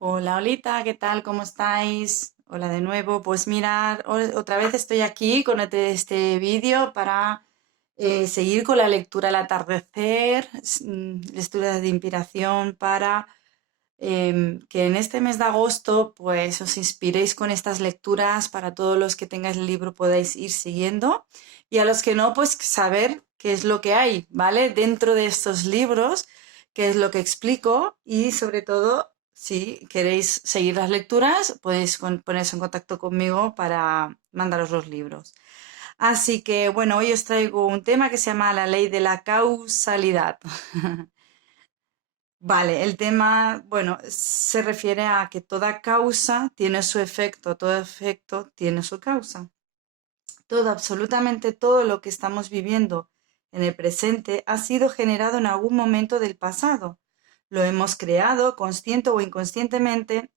Hola, Olita, ¿qué tal? ¿Cómo estáis? Hola de nuevo. Pues mirad, otra vez estoy aquí con este vídeo para seguir con la lectura al atardecer, lectura de inspiración para que en este mes de agosto pues os inspiréis con estas lecturas para todos los que tengáis el libro podáis ir siguiendo y a los que no pues saber qué es lo que hay, ¿vale? Dentro de estos libros, qué es lo que explico y sobre todo si queréis seguir las lecturas podéis poneros en contacto conmigo para mandaros los libros. Así que bueno, hoy os traigo un tema que se llama la ley de la causalidad. Vale, el tema, bueno, se refiere a que toda causa tiene su efecto, todo efecto tiene su causa. Todo, absolutamente todo lo que estamos viviendo en el presente ha sido generado en algún momento del pasado. Lo hemos creado, consciente o inconscientemente,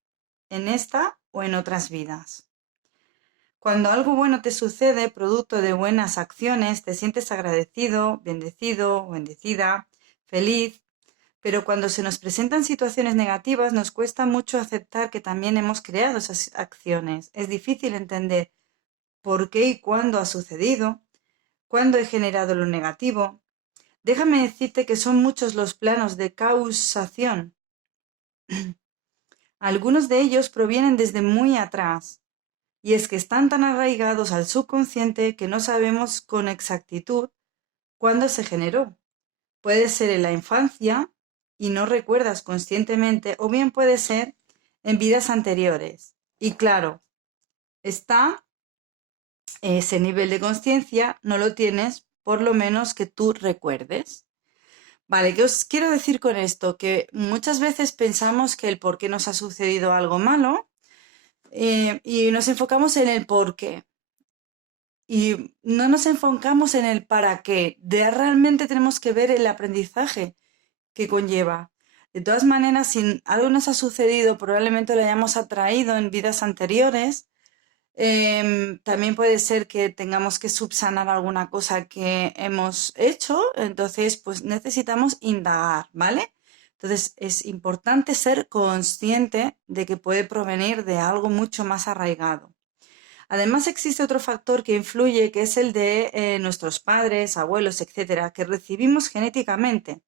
en esta o en otras vidas. Cuando algo bueno te sucede, producto de buenas acciones, te sientes agradecido, bendecido o bendecida, feliz, pero cuando se nos presentan situaciones negativas nos cuesta mucho aceptar que también hemos creado esas acciones. Es difícil entender por qué y cuándo ha sucedido, cuándo he generado lo negativo. Déjame decirte que son muchos los planos de causación. Algunos de ellos provienen desde muy atrás, y es que están tan arraigados al subconsciente que no sabemos con exactitud cuándo se generó. Puede ser en la infancia y no recuerdas conscientemente, o bien puede ser en vidas anteriores. Y claro, está ese nivel de conciencia, no lo tienes, por lo menos que tú recuerdes. Vale, ¿qué os quiero decir con esto? Que muchas veces pensamos que el por qué nos ha sucedido algo malo y nos enfocamos en el por qué. Y no nos enfocamos en el para qué. Realmente tenemos que ver el aprendizaje que conlleva. De todas maneras, si algo nos ha sucedido, probablemente lo hayamos atraído en vidas anteriores. También puede ser que tengamos que subsanar alguna cosa que hemos hecho, entonces pues necesitamos indagar, ¿vale? Entonces es importante ser consciente de que puede provenir de algo mucho más arraigado. Además existe otro factor que influye, que es el de nuestros padres, abuelos, etcétera, que recibimos genéticamente.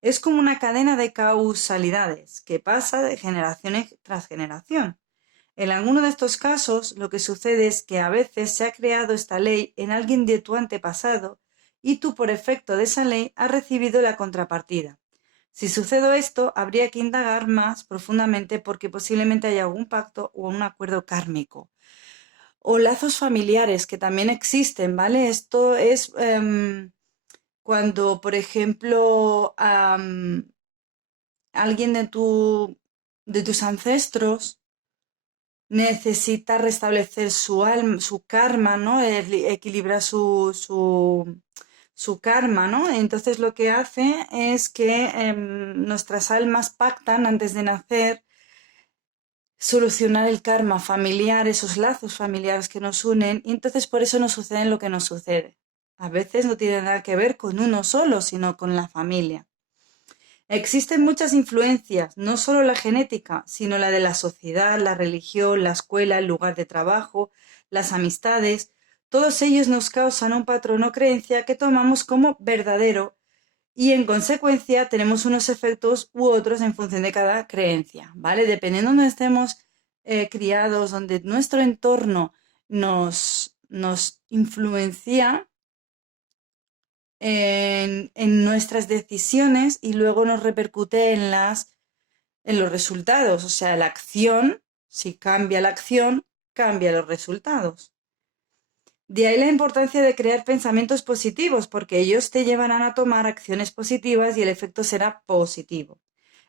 Es como una cadena de causalidades que pasa de generación tras generación. En alguno de estos casos, lo que sucede es que a veces se ha creado esta ley en alguien de tu antepasado y tú, por efecto de esa ley, has recibido la contrapartida. Si sucede esto, habría que indagar más profundamente porque posiblemente haya algún pacto o un acuerdo kármico. O lazos familiares que también existen, ¿vale? Esto es cuando, por ejemplo, alguien de tus ancestros necesita restablecer su alma, su karma, ¿no? Equilibrar su karma, ¿no? Entonces lo que hace es que nuestras almas pactan antes de nacer solucionar el karma familiar, esos lazos familiares que nos unen, y entonces por eso nos sucede lo que nos sucede. A veces no tiene nada que ver con uno solo, sino con la familia. Existen muchas influencias, no solo la genética, sino la de la sociedad, la religión, la escuela, el lugar de trabajo, las amistades. Todos ellos nos causan un patrón o creencia que tomamos como verdadero y en consecuencia tenemos unos efectos u otros en función de cada creencia, ¿vale? Dependiendo de donde estemos criados, donde nuestro entorno nos influencia, en nuestras decisiones y luego nos repercute en los resultados. O sea, la acción, si cambia la acción, cambia los resultados. De ahí la importancia de crear pensamientos positivos, porque ellos te llevarán a tomar acciones positivas y el efecto será positivo.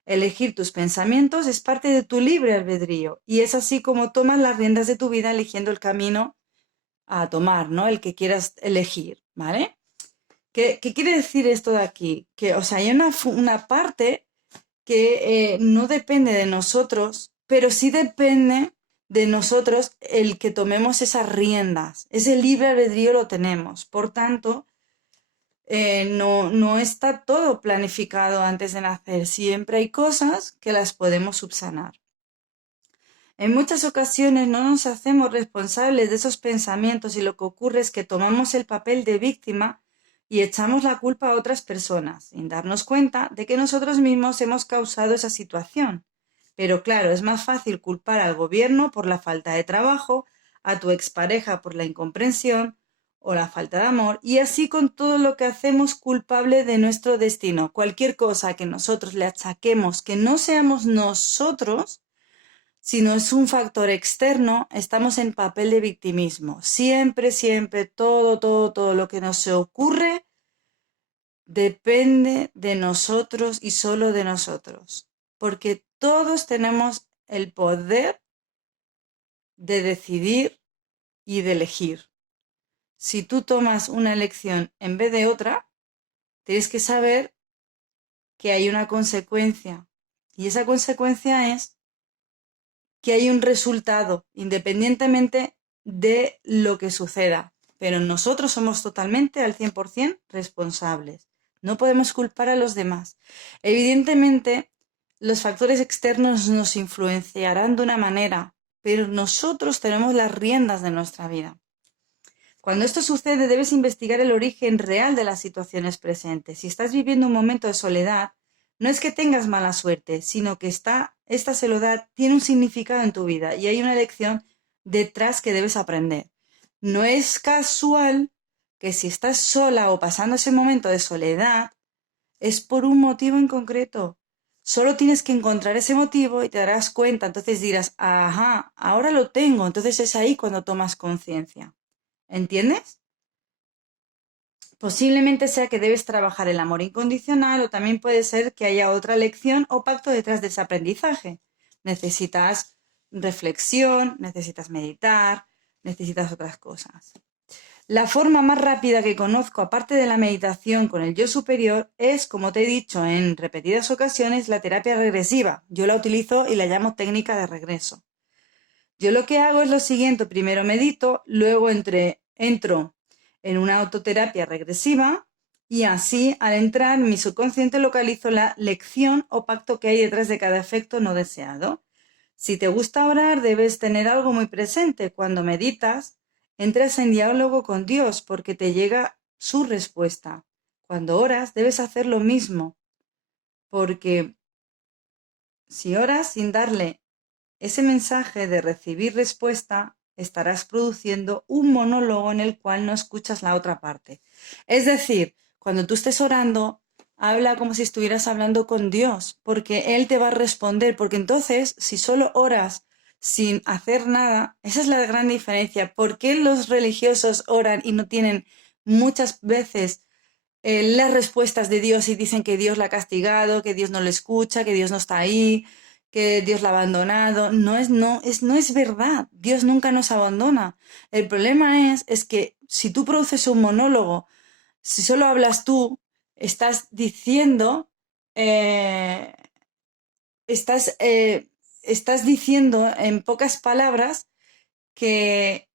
Elegir tus pensamientos es parte de tu libre albedrío y es así como tomas las riendas de tu vida eligiendo el camino a tomar, ¿no? El que quieras elegir, ¿vale? ¿Qué quiere decir esto de aquí? Que, o sea, hay una parte que no depende de nosotros, pero sí depende de nosotros el que tomemos esas riendas. Ese libre albedrío lo tenemos. Por tanto, no está todo planificado antes de nacer. Siempre hay cosas que las podemos subsanar. En muchas ocasiones no nos hacemos responsables de esos pensamientos y lo que ocurre es que tomamos el papel de víctima y echamos la culpa a otras personas, sin darnos cuenta de que nosotros mismos hemos causado esa situación. Pero claro, es más fácil culpar al gobierno por la falta de trabajo, a tu expareja por la incomprensión o la falta de amor, y así con todo lo que hacemos culpable de nuestro destino. Cualquier cosa que nosotros le achaquemos que no seamos nosotros, si no es un factor externo, estamos en papel de victimismo. Siempre, siempre, todo lo que nos ocurre depende de nosotros y solo de nosotros. Porque todos tenemos el poder de decidir y de elegir. Si tú tomas una elección en vez de otra, tienes que saber que hay una consecuencia. Y esa consecuencia es que hay un resultado, independientemente de lo que suceda. Pero nosotros somos totalmente al 100% responsables. No podemos culpar a los demás. Evidentemente, los factores externos nos influenciarán de una manera, pero nosotros tenemos las riendas de nuestra vida. Cuando esto sucede, debes investigar el origen real de las situaciones presentes. Si estás viviendo un momento de soledad, no es que tengas mala suerte, sino que esta soledad tiene un significado en tu vida y hay una lección detrás que debes aprender. No es casual que si estás sola o pasando ese momento de soledad, es por un motivo en concreto. Solo tienes que encontrar ese motivo y te darás cuenta, entonces dirás, ajá, ahora lo tengo, entonces es ahí cuando tomas conciencia. ¿Entiendes? Posiblemente sea que debes trabajar el amor incondicional o también puede ser que haya otra lección o pacto detrás de ese aprendizaje. Necesitas reflexión, necesitas meditar, necesitas otras cosas. La forma más rápida que conozco, aparte de la meditación con el yo superior, es, como te he dicho en repetidas ocasiones, la terapia regresiva. Yo la utilizo y la llamo técnica de regreso. Yo lo que hago es lo siguiente, primero medito, luego entro en una autoterapia regresiva y así al entrar mi subconsciente localizo la lección o pacto que hay detrás de cada efecto no deseado. Si te gusta orar, debes tener algo muy presente. Cuando meditas, entras en diálogo con Dios porque te llega su respuesta. Cuando oras, debes hacer lo mismo, porque si oras sin darle ese mensaje de recibir respuesta, estarás produciendo un monólogo en el cual no escuchas la otra parte. Es decir, cuando tú estés orando, habla como si estuvieras hablando con Dios, porque Él te va a responder, porque entonces, si solo oras sin hacer nada, esa es la gran diferencia. ¿Por qué los religiosos oran y no tienen muchas veces las respuestas de Dios y dicen que Dios la ha castigado, que Dios no le escucha, que Dios no está ahí, que Dios la ha abandonado? No es verdad. Dios nunca nos abandona. El problema es que si tú produces un monólogo, si solo hablas tú, estás diciendo, eh, estás, eh, estás diciendo en pocas palabras que,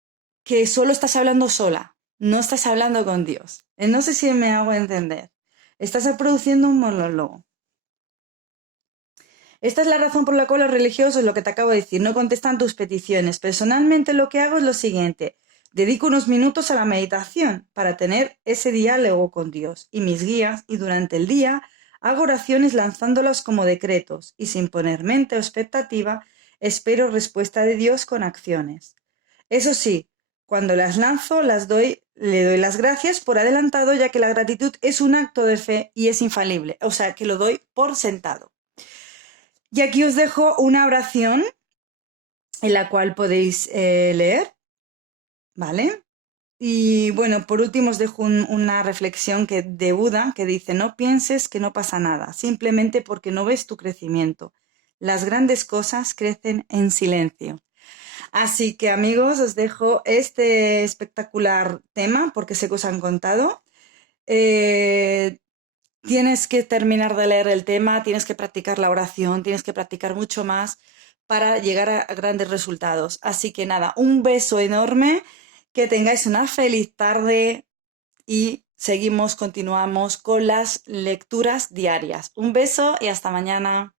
que solo estás hablando sola, no estás hablando con Dios. No sé si me hago entender. Estás produciendo un monólogo. Esta es la razón por la cual los religiosos, lo que te acabo de decir, no contestan tus peticiones. Personalmente lo que hago es lo siguiente. Dedico unos minutos a la meditación para tener ese diálogo con Dios y mis guías y durante el día hago oraciones lanzándolas como decretos y sin poner mente o expectativa espero respuesta de Dios con acciones. Eso sí, cuando las lanzo le doy las gracias por adelantado ya que la gratitud es un acto de fe y es infalible, o sea que lo doy por sentado. Y aquí os dejo una oración en la cual podéis leer, ¿vale? Y bueno, por último os dejo una reflexión de Buda que dice, no pienses que no pasa nada, simplemente porque no ves tu crecimiento. Las grandes cosas crecen en silencio. Así que amigos, os dejo este espectacular tema porque sé que os han contado. Eh, Tienes que terminar de leer el tema, tienes que practicar la oración, tienes que practicar mucho más para llegar a grandes resultados. Así que nada, un beso enorme, que tengáis una feliz tarde y continuamos con las lecturas diarias. Un beso y hasta mañana.